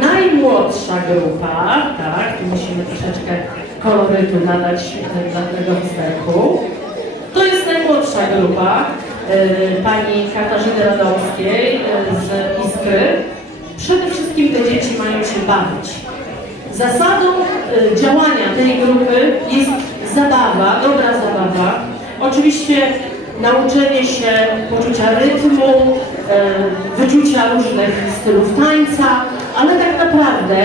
Najmłodsza grupa, tak, tu musimy troszeczkę kolorytu nadać dla tego występu. To jest najmłodsza grupa e, pani Katarzyny Radomskiej e, z Iskry. Przede wszystkim te dzieci mają się bawić. Zasadą e, działania tej grupy jest zabawa, dobra zabawa. Oczywiście nauczenie się poczucia rytmu, e, wyczucia różnych stylów tańca, ale tak naprawdę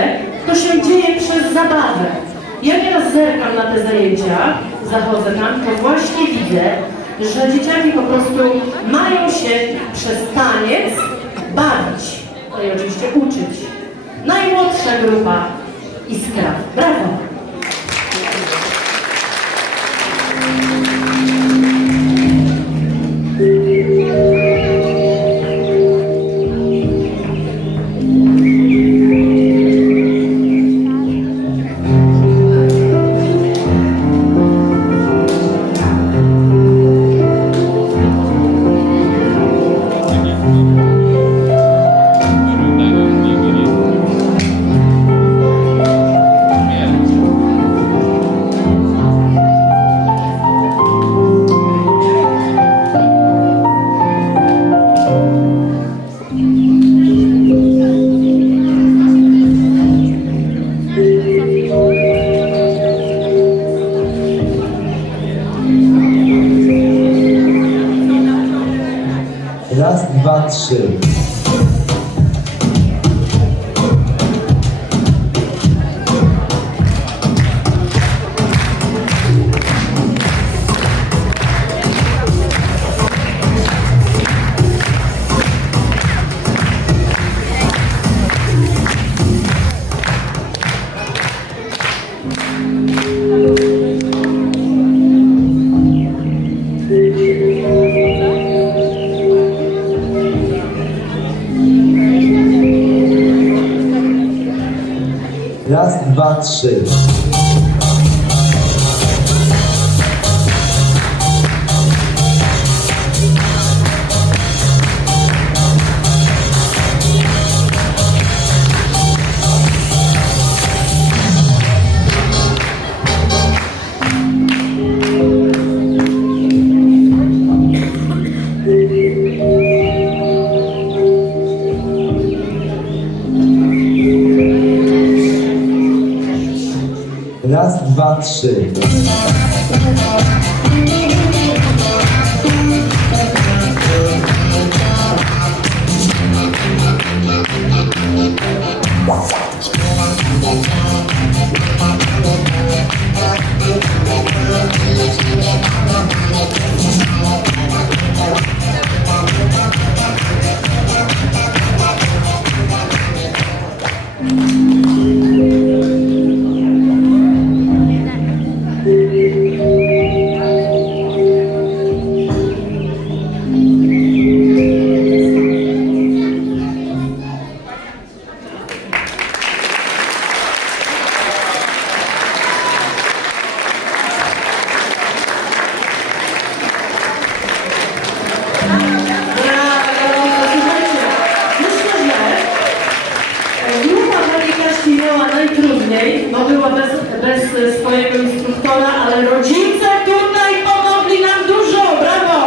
to się dzieje przez zabawę. Ja zerkam na te zajęcia, zachodzę tam, to właśnie widzę, że dzieciaki po prostu mają się przez taniec bawić. No i oczywiście uczyć. Najmłodsza grupa Iskra. Brawo! satisfeito. certo. Bez, e, swojego instruktora, ale rodzice tutaj pomogli nam dużo! Brawo!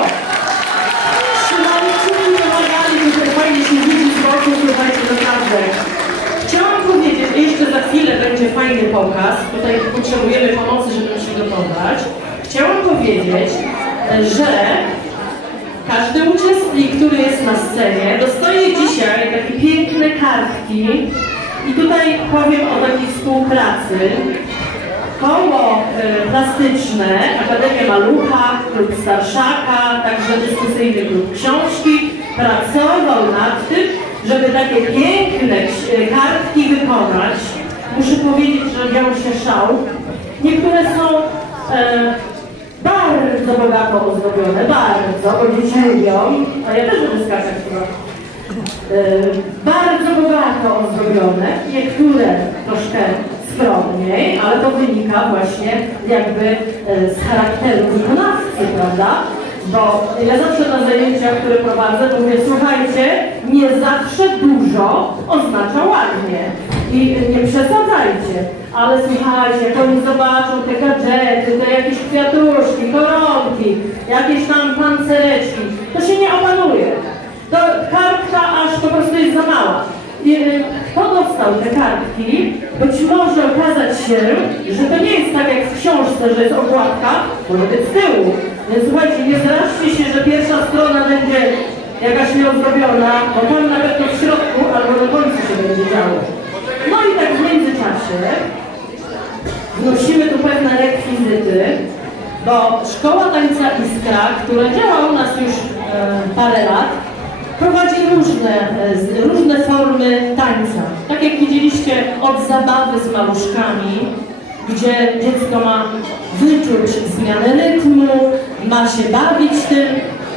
Trzymali kciuki, pomagali, tutaj fajnie się widzi z boku, słuchajcie, naprawdę. Chciałam powiedzieć, jeszcze za chwilę będzie fajny pokaz, tutaj potrzebujemy pomocy, żeby przygotować. Chciałam powiedzieć, e, że każdy uczestnik, który jest na scenie, dostaje dzisiaj takie piękne kartki i tutaj powiem o takiej współpracy. Koło e, plastyczne, Akademia Malucha, Klub Starszaka, także dyskusyjny klub książki pracował nad tym, żeby takie piękne kartki wykonać. Muszę powiedzieć, że wiąże się szał. Niektóre są e, bardzo bogato ozdobione, bardzo, bo dzieci lubią, a ja też będę skakać chyba. E, bardzo bogato ozdobione, niektóre troszkę skromniej, ale to wynika właśnie jakby e, z charakteru wykonawcy, prawda? Bo ja zawsze na zajęciach, które prowadzę, mówię, słuchajcie, nie zawsze dużo oznacza ładnie. I nie przesadzajcie. Ale słuchajcie, jak oni zobaczą te gadżety, te jakieś kwiatuszki, koronki, jakieś tam pancereczki, to się nie opanuje. To kartka aż po prostu jest za mała. I, y, Kto dostał te kartki, być może okazać się, że to nie jest tak jak w książce, że jest okładka, może być z tyłu. Więc słuchajcie, nie zraźcie się, że pierwsza strona będzie jakaś nieozdrobiona, bo tam nawet to w środku albo na końcu się będzie działo. No i tak w międzyczasie wnosimy tu pewne rekwizyty, bo Szkoła Tańca Iskra, która działa u nas już e, parę lat, prowadzi różne, e, różne formy tańca. Tak jak widzieliście, od zabawy z maluszkami, gdzie dziecko ma wyczuć zmianę rytmu, ma się bawić tym,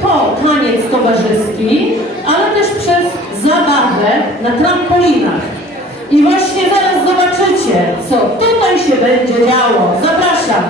po taniec towarzyski, ale też przez zabawę na trampolinach. I właśnie zaraz zobaczycie, co tutaj się będzie działo. Zapraszam.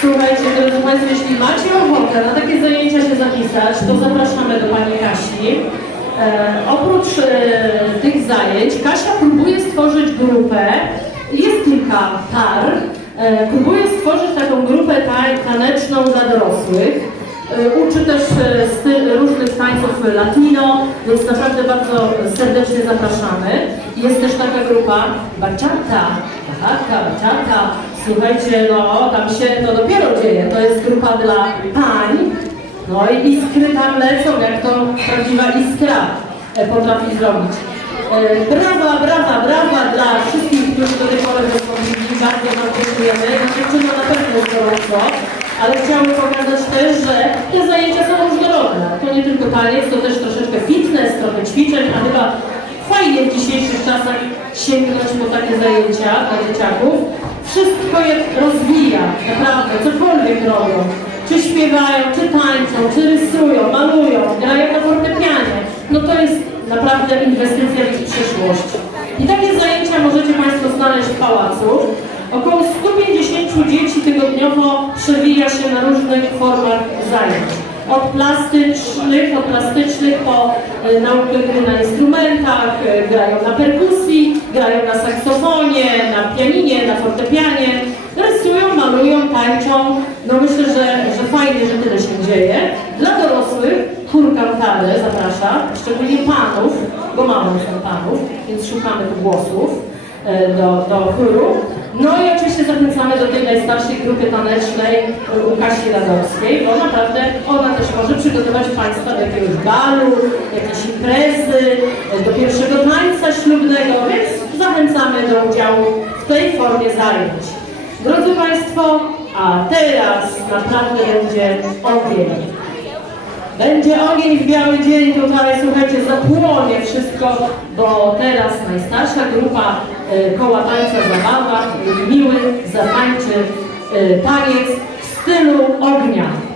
Słuchajcie, drodzy Państwo, jeśli macie ochotę na takie zajęcia się zapisać, to zapraszamy do Pani Kasi. E, oprócz e, tych zajęć, Kasia próbuje stworzyć grupę, jest kilka par, e, próbuje stworzyć taką grupę taneczną dla dorosłych. Y, Uczy też y, styl, różnych tańców latino, więc naprawdę bardzo serdecznie zapraszamy. Jest też taka grupa Bachata, Bachata, Bachata. Słuchajcie, no tam się to dopiero dzieje. To jest grupa dla pań. No i iskry tam lecą, jak to prawdziwa iskra e, potrafi zrobić. E, Brawa, brawa, brawa dla wszystkich, którzy do tej pory wystąpili. Bardzo Wam dziękujemy. Na dziewczyno na pewno gorąco, ale chciałabym pokazać też, że te zajęcia są różnorodne. To nie tylko taniec, to też troszeczkę fitness, trochę ćwiczeń, a chyba fajnie w dzisiejszych czasach sięgnąć po takie zajęcia dla dzieciaków. Wszystko je rozwija, naprawdę, cokolwiek robią. Czy śpiewają, czy tańczą, czy rysują, malują, grają na fortepianie. No to jest naprawdę inwestycja w ich przyszłość. I takie zajęcia możecie Państwo znaleźć w pałacu. Około 150 dzieci tygodniowo przewija się na różnych formach zajęć. Od plastycznych, od plastycznych po e, naukę na instrumentach, e, grają na perkusji, grają na saksofonie, na pianinie, na fortepianie, rysują, malują, tańczą. No myślę, że, że fajnie, że tyle się dzieje. Dla dorosłych chór Kantary zaprasza, szczególnie panów, bo mało są panów, więc szukamy głosów e, do, do chóru. No i oczywiście zachęcamy do tej najstarszej grupy tanecznej e, u Kasi Radowskiej, bo naprawdę ona też może przygotować Państwa do jakiegoś balu, jakiejś imprezy, e, do pierwszego tańca ślubnego, więc zachęcamy do udziału w tej formie zajęć. Drodzy Państwo, a teraz naprawdę będzie ogień. Będzie ogień w biały dzień tutaj, słuchajcie, zapłonie wszystko, bo teraz najstarsza grupa e, koła tańca zabawa, miły, zatańczy e, taniec w stylu ognia.